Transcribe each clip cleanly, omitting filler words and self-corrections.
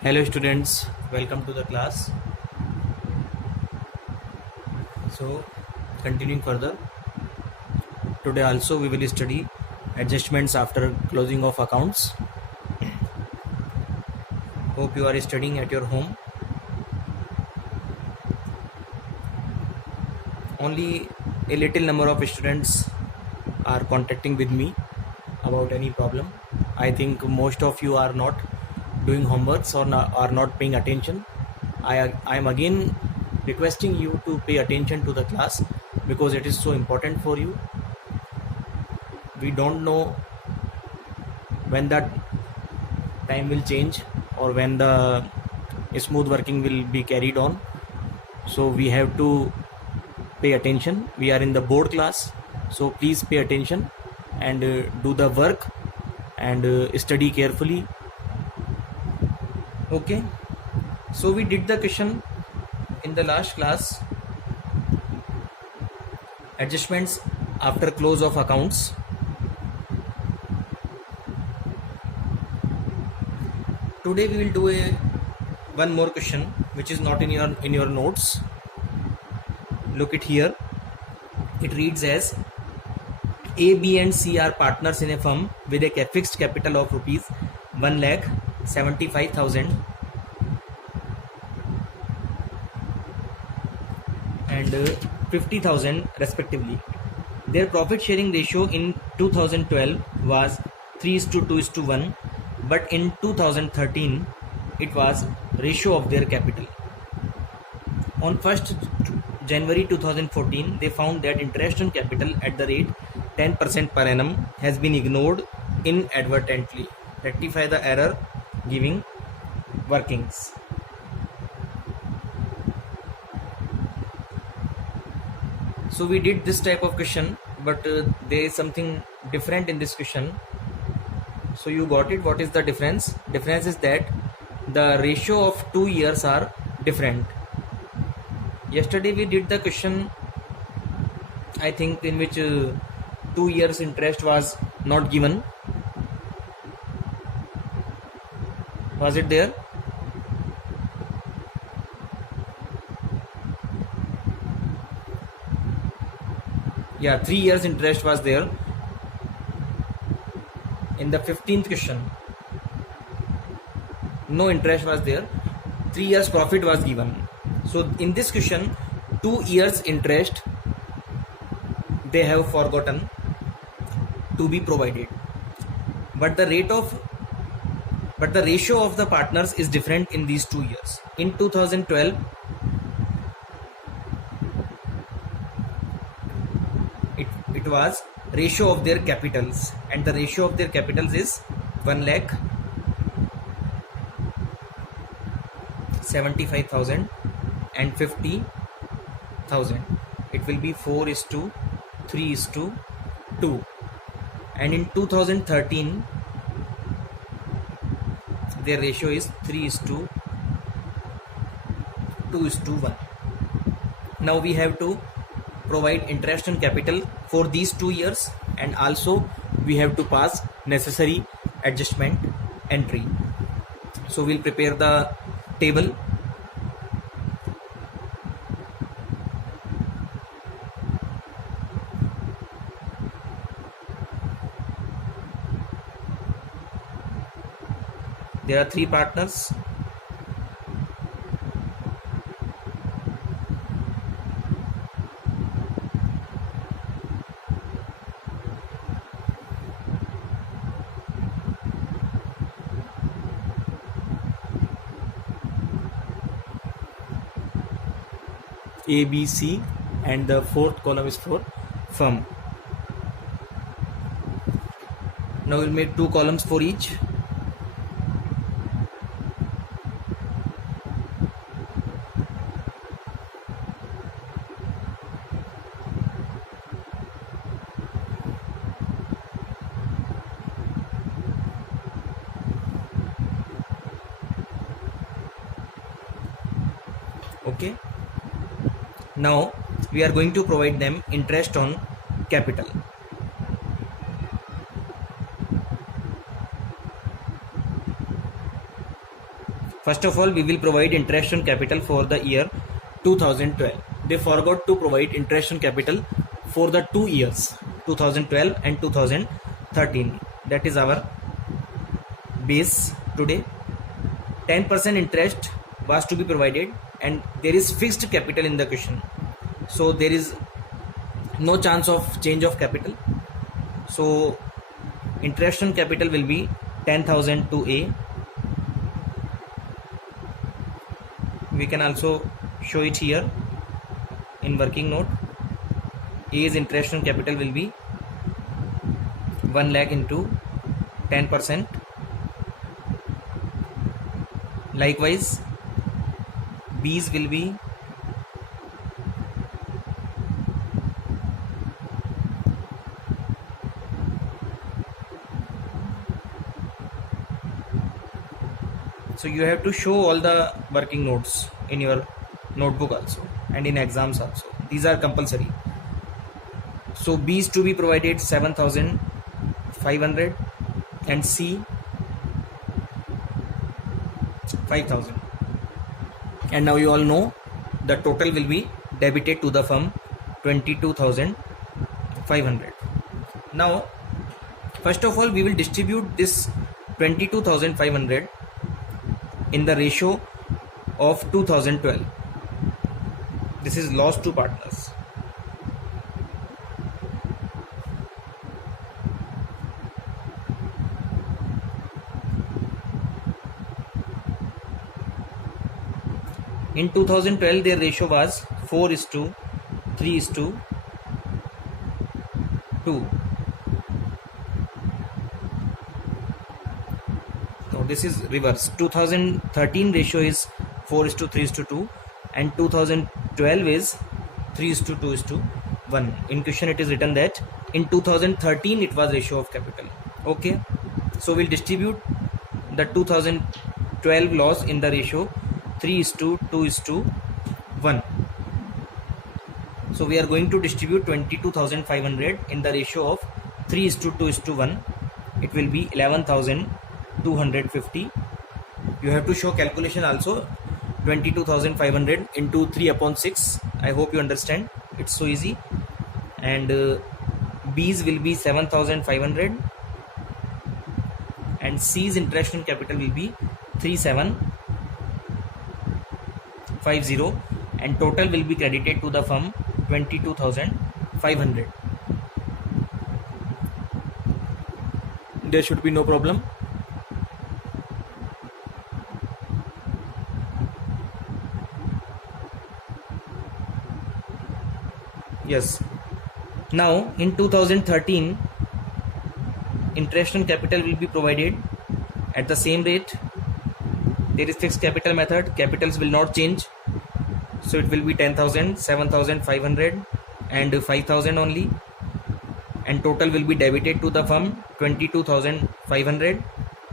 Hello students, welcome to the class. So continuing further, today also we will study adjustments after closing of accounts. Hope you are studying at your home. Only a little number of students are contacting with me about any problem. I think most of you are not doing homeworks or are not paying attention. I am again requesting you to pay attention to the class because it is so important for you. We don't know when that time will change or when the smooth working will be carried on, so we have to pay attention. We are in the board class, so please pay attention and do the work and study carefully. Okay, so we did the question in the last class, adjustments after close of accounts. Today we will do one more question which is not in your notes. Look it here. It reads as A, B and C are partners in a firm with a fixed capital of rupees 1,75,000 and 50,000 respectively. Their profit sharing ratio in 2012 was 3:2:1, but in 2013 it was ratio of their capital. On 1st January 2014, they found that interest on capital at the rate 10% per annum has been ignored inadvertently. Rectify the error giving workings. So we did this type of question, but there is something different in this question. So you got it. What is the difference? Difference is that the ratio of 2 years are different. Yesterday we did the question, I think, in which 2 years interest was not given. Was it there? Yeah, 3 years interest was there. In the 15th question, no interest was there. 3 years profit was given. So in this question, 2 years interest they have forgotten to be provided, but the ratio of the partners is different in these 2 years. In 2012, it was ratio of their capitals, and the ratio of their capitals is 1,75,000 and 50,000. It will be 4:3:2. And in 2013 their ratio is 3:2:1. Now we have to provide interest on capital for these 2 years, and also we have to pass necessary adjustment entry. So we'll prepare the table. There are 3 partners. A, B, C, and the 4th column is for firm. Now we'll make 2 columns for each. Okay. Now we are going to provide them interest on capital. First of all, we will provide interest on capital for the year 2012. They forgot to provide interest on capital for the 2 years, 2012 and 2013. That is our base today. 10% interest was to be provided, and there is fixed capital in the question, so there is no chance of change of capital. So interest on capital will be 10,000 to A. We can also show it here in working note. A's interest on capital will be 1 lakh into 10%. Likewise, B's will be so you have to show all the working notes in your notebook also and in exams also. These are compulsory. So B is to be provided 7,500 and C 5,000. And now you all know the total will be debited to the firm 22,500. Now first of all, we will distribute this 22,500 in the ratio of 2012. This is loss to partners. In 2012, their ratio was 4:3:2. No, this is reverse. 2013 ratio is 4:3:2 and 2012 is 3:2:1. In question it is written that in 2013 it was ratio of capital. Okay, so we'll distribute the 2012 loss in the ratio 3:2:1. So we are going to distribute 22,500 in the ratio of 3:2:1. It will be 11,250. You have to show calculation also. 22,500 into 3/6. I hope you understand. It's so easy. And B's will be 7,500 and C's interest on capital will be 3,750 and total will be credited to the firm 22,500. There should be no problem. Yes. Now in 2013 interest on capital will be provided at the same rate. There is fixed capital method. Capitals will not change. So it will be 10,000, 7,500 and 5,000 only. And total will be debited to the firm 22,500.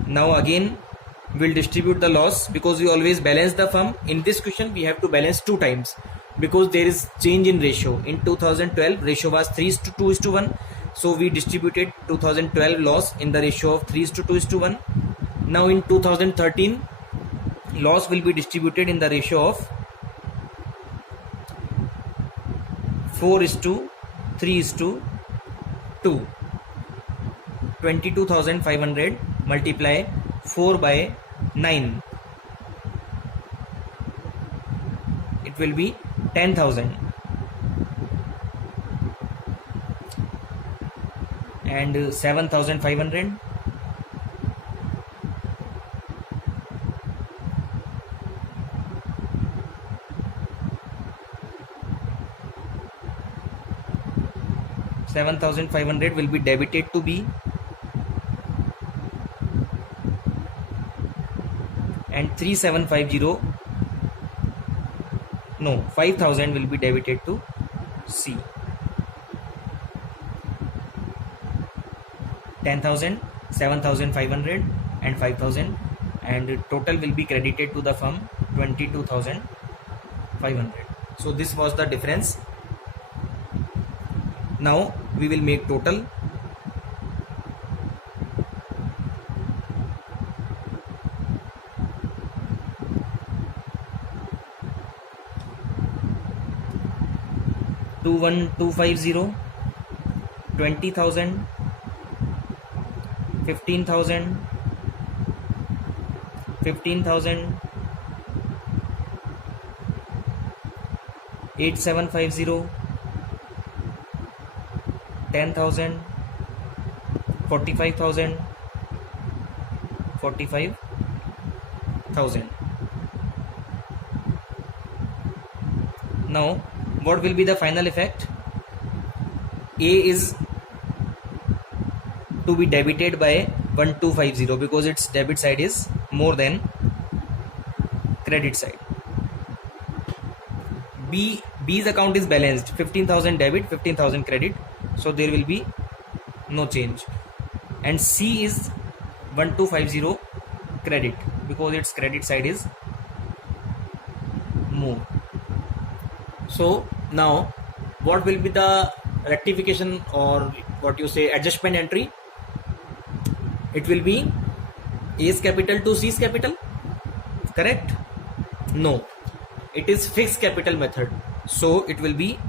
Now again we'll distribute the loss because we always balance the firm. In this question we have to balance 2 times because there is change in ratio. In 2012 ratio was 3:2:1. So we distributed 2012 loss in the ratio of 3:2:1. Now in 2013 loss will be distributed in the ratio of 4:3:2. 22,500 multiply 4 by 9. It will be 10,000 and 7,500 7,500 will be debited to B and 3,750 no 5,000 will be debited to C. 10,000, 7,500 and 5,000 and total will be credited to the firm 22,500. So this was the difference. Now we will make total. 21250, 20,000, 15,000, 15,000, 8750, 10,000, 45,000, 45,000. Now what will be the final effect? A is to be debited by 1250 because its debit side is more than credit side. B's account is balanced, 15,000 debit, 15,000 credit, so there will be no change. And C is 1250 credit because its credit side is more. So now what will be the rectification, or what you say, adjustment entry? It will be A's capital to C's capital, correct? No, it is fixed capital method, so it will be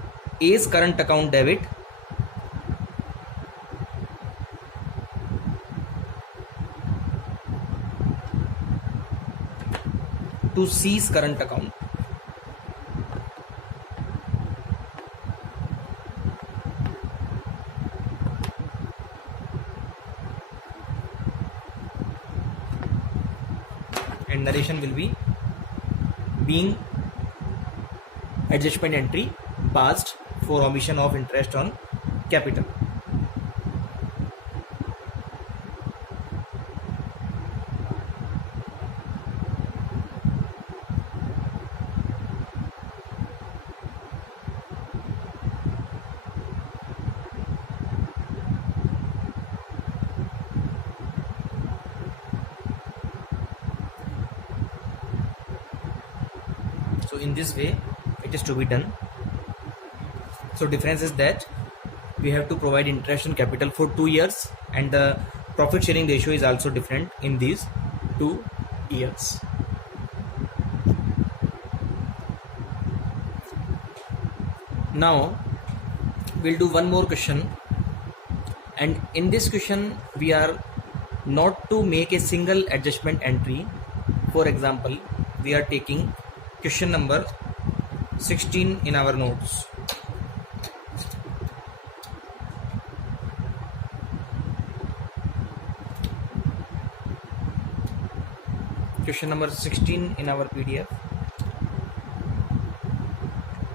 A's current account debit to C's current account. And narration will be being adjustment entry passed for omission of interest on capital. So in this way it is to be done. So difference is that we have to provide interest on capital for 2 years, and the profit sharing ratio is also different in these 2 years. Now we'll do one more question, and in this question we are not to make a single adjustment entry. For example, we are taking question number 16 in our notes. Question number 16 in our PDF,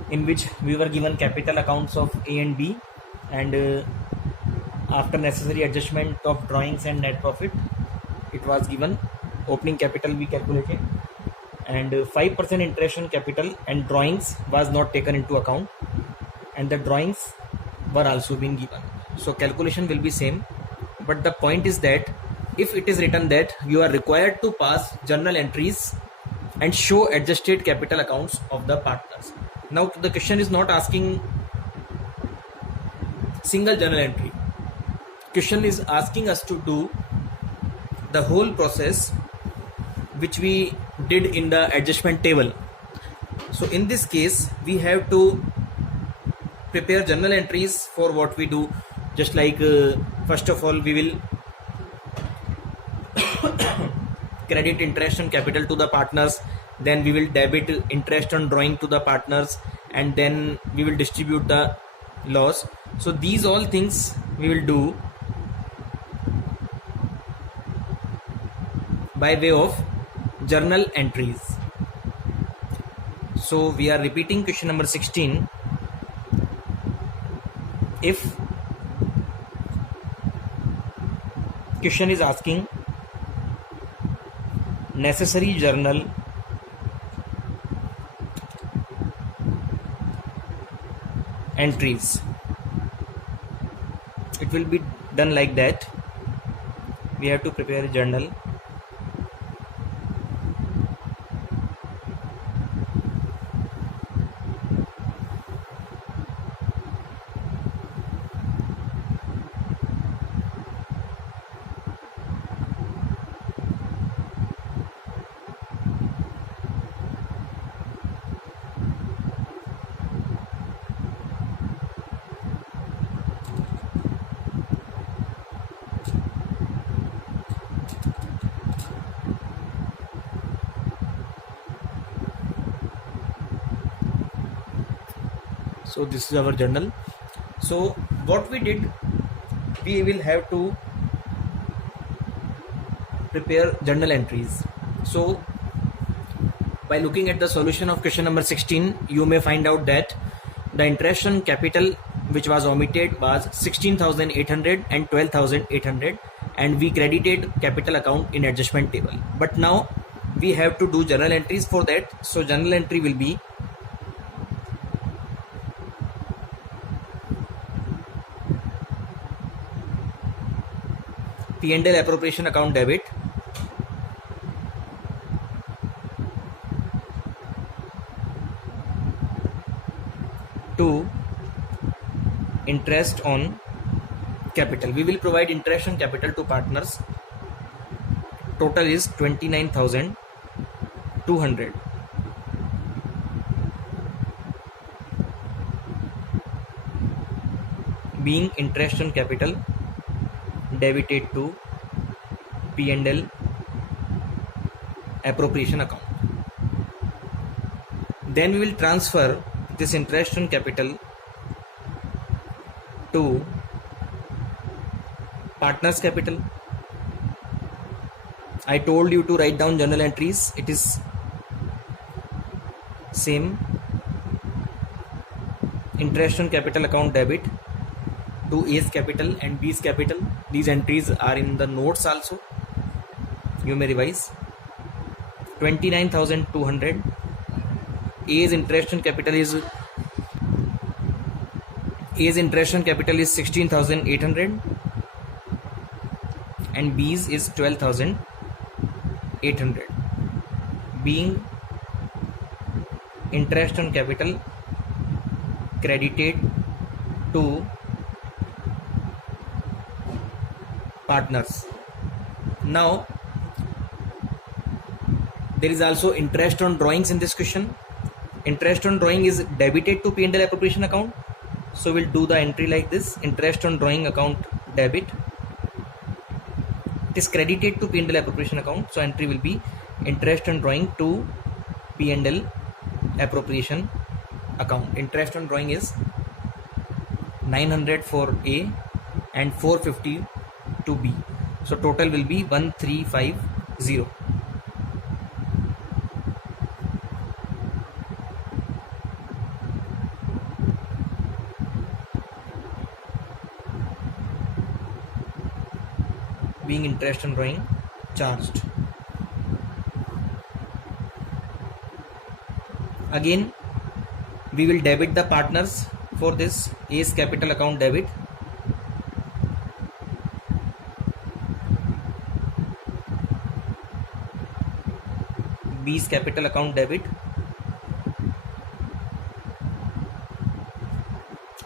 in which we were given capital accounts of A and B, and after necessary adjustment of drawings and net profit, it was given opening capital we calculated, and 5% interest on capital and drawings was not taken into account, and the drawings were also being given. So calculation will be same, but the point is that if it is written that you are required to pass journal entries and show adjusted capital accounts of the partners. Now the question is not asking single journal entry. Question is asking us to do the whole process which we did in the adjustment table. So in this case we have to prepare journal entries for what we do, just like first of all we will credit interest on capital to the partners, then we will debit interest on drawing to the partners, and then we will distribute the loss. So these all things we will do by way of journal entries. So we are repeating question number 16. If question is asking necessary journal entries, it will be done like that. We have to prepare a journal. So this is our journal. So what we did, we will have to prepare journal entries. So by looking at the solution of question number 16, you may find out that the interest on capital which was omitted was 16,800 and 12,800, and we credited capital account in adjustment table. But now we have to do journal entries for that. So journal entry will be P&L appropriation account debit to interest on capital. We will provide interest on capital to partners. Total is 29,200. Being interest on capital debited to P&L appropriation account. Then we will transfer this interest on capital to partners capital. I told you to write down journal entries. It is same. Interest on capital account debit to A's capital and B's capital. These entries are in the notes also. You may revise. 29,200. A's interest on capital is 16,800 and B's is 12,800. Being interest on capital credited to partners. Now there is also interest on drawings in this question. Interest on drawing is debited to P&L appropriation account. So we'll do the entry like this: interest on drawing account debit. It is credited to P&L appropriation account. So entry will be interest on drawing to P&L appropriation account. Interest on drawing is 900 for A and 450 to B. So total will be 1350. Being interest on drawing charged. Again we will debit the partners. For this, A's capital account debit, B's capital account debit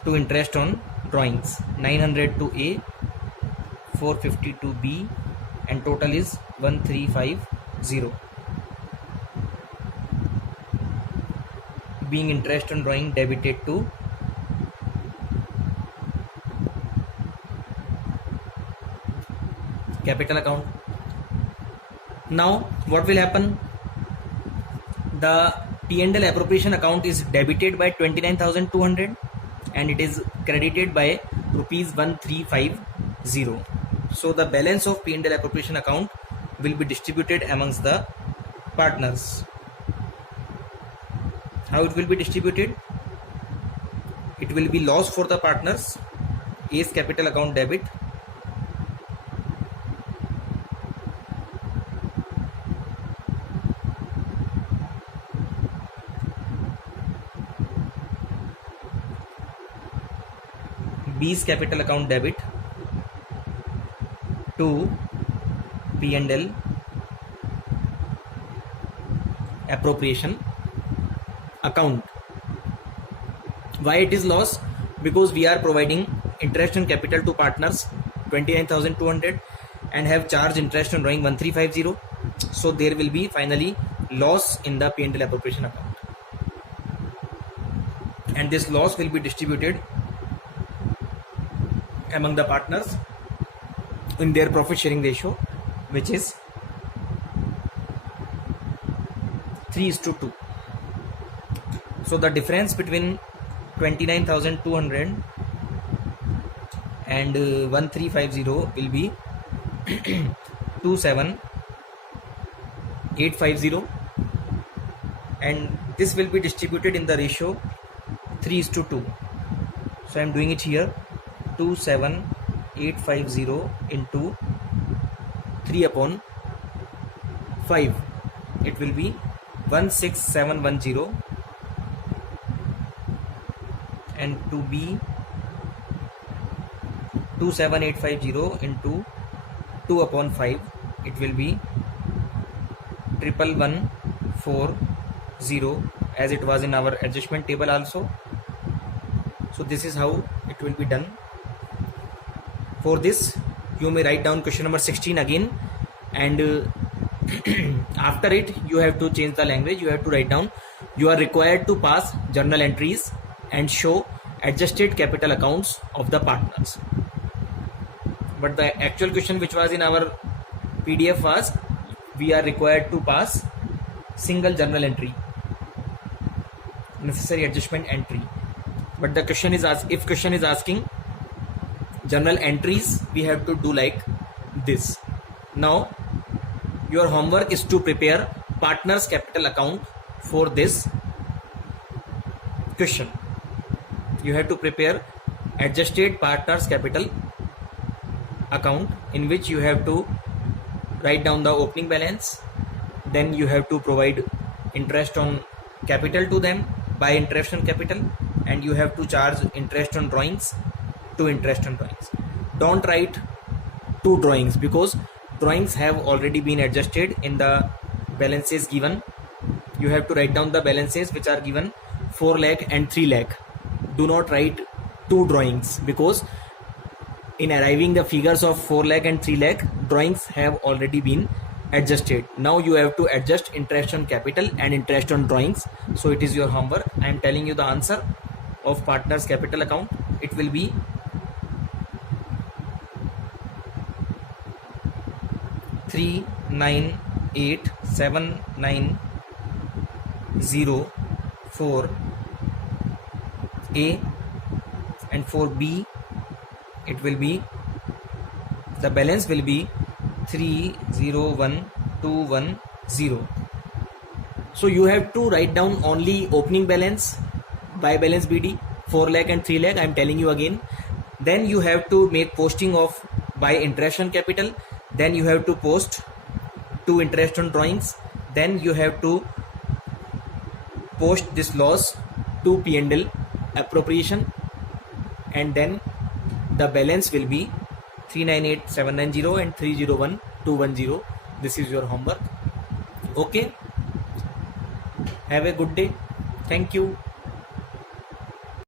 to interest on drawings. 900 to A, 450 to B, and total is 1350. Being interest on drawing debited to capital account. Now what will happen? The P&L appropriation account is debited by 29,200 and it is credited by rupees 1350. So the balance of P&L appropriation account will be distributed amongst the partners. How it will be distributed? It will be loss for the partners. A's capital account debit, B's capital account debit to P&L appropriation account. Why it is loss? Because we are providing interest on capital to partners 29,200 and have charged interest on drawing 1350. So there will be finally loss in the P&L appropriation account, and this loss will be distributed among the partners in their profit sharing ratio, which is 3:2. So the difference between 29,200 and 1350 will be 27,850, and this will be distributed in the ratio 3:2. So I am doing it here. 27,850 into 3/5, it will be 16710, and to be 27850 into 2/5, it will be 11140, as it was in our adjustment table also. So this is how it will be done. For this, you may write down question number 16 again, and after it you have to change the language. You have to write down, you are required to pass journal entries and show adjusted capital accounts of the partners. But the actual question which was in our PDF was, we are required to pass single journal entry, necessary adjustment entry. But the question is if question is asking journal entries, we have to do like this. Now your homework is to prepare partners capital account for this question. You have to prepare adjusted partners capital account, in which you have to write down the opening balance, then you have to provide interest on capital to them by interest on capital, and you have to charge interest on drawings to interest on drawings. Don't write two drawings, because drawings have already been adjusted in the balances given. You have to write down the balances which are given 4 lakh and 3 lakh. Do not write two drawings, because in arriving the figures of 4 lakh and 3 lakh, drawings have already been adjusted. Now you have to adjust interest on capital and interest on drawings. So it is your homework. I am telling you the answer of partners capital account. It will be 398,790 for A, and for B it will be, the balance will be 301,210. So you have to write down only opening balance by balance BD 4 lakh and 3 lakh. I am telling you again. Then you have to make posting of by interest on capital. Then you have to post to interest on drawings. Then you have to post this loss to P&L appropriation, and then the balance will be 398,790 and 301,210. This is your homework. Okay, have a good day. Thank you.